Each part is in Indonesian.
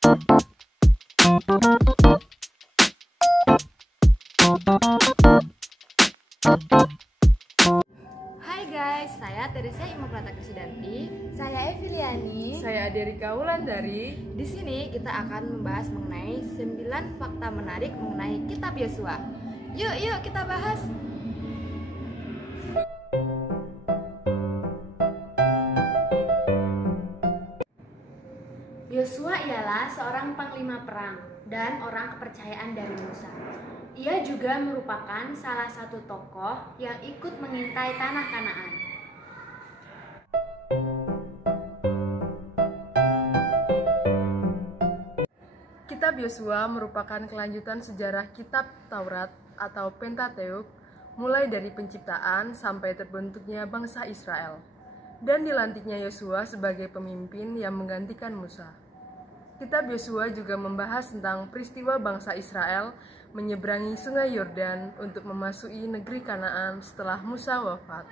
Hai guys, saya Teresia Immaculata Krisdayanti. Saya Eviliani. Saya Aderika Wulandari. Di sini kita akan membahas mengenai 9 fakta menarik mengenai Kitab Yosua. Yuk kita bahas. Yosua ialah seorang panglima perang dan orang kepercayaan dari Musa. Ia juga merupakan salah satu tokoh yang ikut mengintai tanah Kanaan. Kitab Yosua merupakan kelanjutan sejarah Kitab Taurat atau Pentateuk, mulai dari penciptaan sampai terbentuknya bangsa Israel, dan dilantiknya Yosua sebagai pemimpin yang menggantikan Musa. Kitab Yosua juga membahas tentang peristiwa bangsa Israel menyeberangi Sungai Yordan untuk memasuki negeri Kanaan setelah Musa wafat.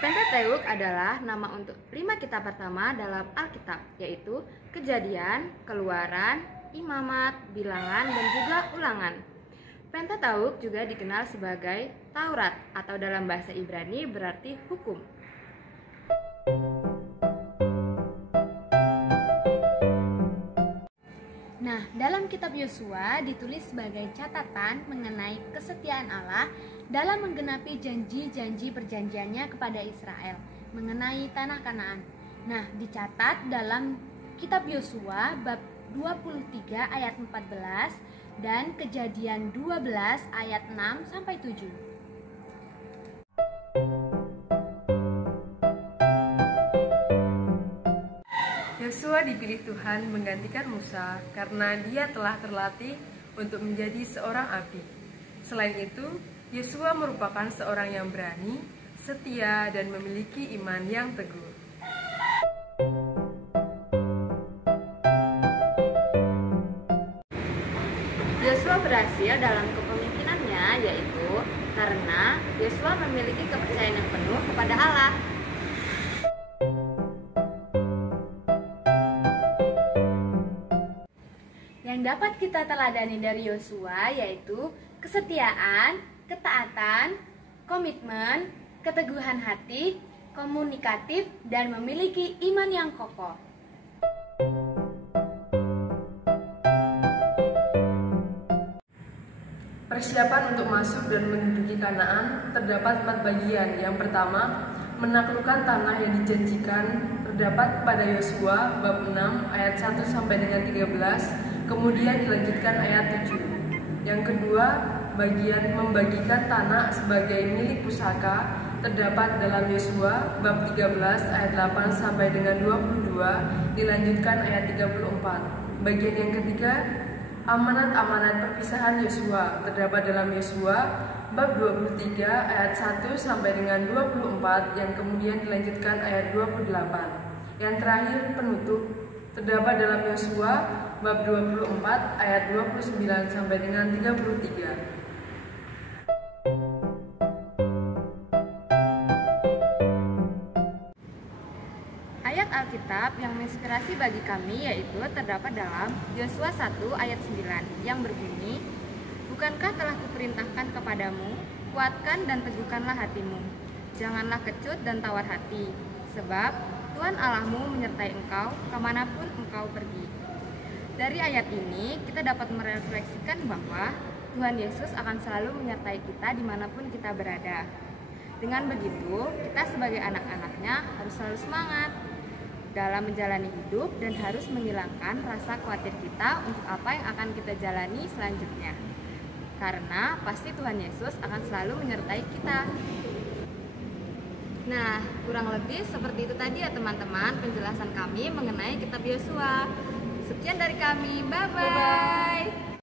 Pentateuk adalah nama untuk 5 kitab pertama dalam Alkitab, yaitu Kejadian, Keluaran, Imamat, Bilangan, dan juga Ulangan. Pentateuk juga dikenal sebagai Taurat atau dalam bahasa Ibrani berarti hukum. Nah, dalam kitab Yosua ditulis sebagai catatan mengenai kesetiaan Allah dalam menggenapi janji-janji perjanjiannya kepada Israel mengenai tanah Kanaan. Nah, dicatat dalam kitab Yosua bab 23 ayat 14 dan Kejadian 12 ayat 6 sampai 7. Yosua dipilih Tuhan menggantikan Musa karena dia telah terlatih untuk menjadi seorang abdi. Selain itu, Yosua merupakan seorang yang berani, setia, dan memiliki iman yang teguh. Yosua berhasil dalam kepemimpinannya, yaitu karena Yosua memiliki kepercayaan yang penuh kepada Allah. Yang dapat kita teladani dari Yosua yaitu kesetiaan, ketaatan, komitmen, keteguhan hati, komunikatif, dan memiliki iman yang kokoh. Persiapan untuk masuk dan menduduki Kanaan terdapat 4 bagian. Yang pertama, menaklukkan tanah yang dijanjikan terdapat pada Yosua bab 6 ayat 1 sampai dengan 13, kemudian dilanjutkan ayat 7. Yang kedua, bagian membagikan tanah sebagai milik pusaka terdapat dalam Yosua bab 13 ayat 8 sampai dengan 22, dilanjutkan ayat 34. Bagian yang ketiga, amanat-amanat perpisahan Yosua terdapat dalam Yosua bab 23 ayat 1 sampai dengan 24 yang kemudian dilanjutkan ayat 28. Yang terakhir, penutup terdapat dalam Yosua bab 24 ayat 29 sampai dengan 33. Ayat Alkitab yang menginspirasi bagi kami yaitu terdapat dalam Yosua 1 ayat 9 yang berbunyi, "Bukankah telah kuperintahkan kepadamu, kuatkan dan teguhkanlah hatimu, janganlah kecut dan tawar hati, sebab Tuhan Allahmu menyertai engkau kemanapun engkau pergi." Dari ayat ini kita dapat merefleksikan bahwa Tuhan Yesus akan selalu menyertai kita dimanapun kita berada. Dengan begitu, kita sebagai anak-anaknya harus selalu semangat dalam menjalani hidup dan harus menghilangkan rasa khawatir kita untuk apa yang akan kita jalani selanjutnya. Karena pasti Tuhan Yesus akan selalu menyertai kita. Nah, kurang lebih seperti itu tadi ya teman-teman penjelasan kami mengenai kitab Yosua. Sekian dari kami, bye-bye.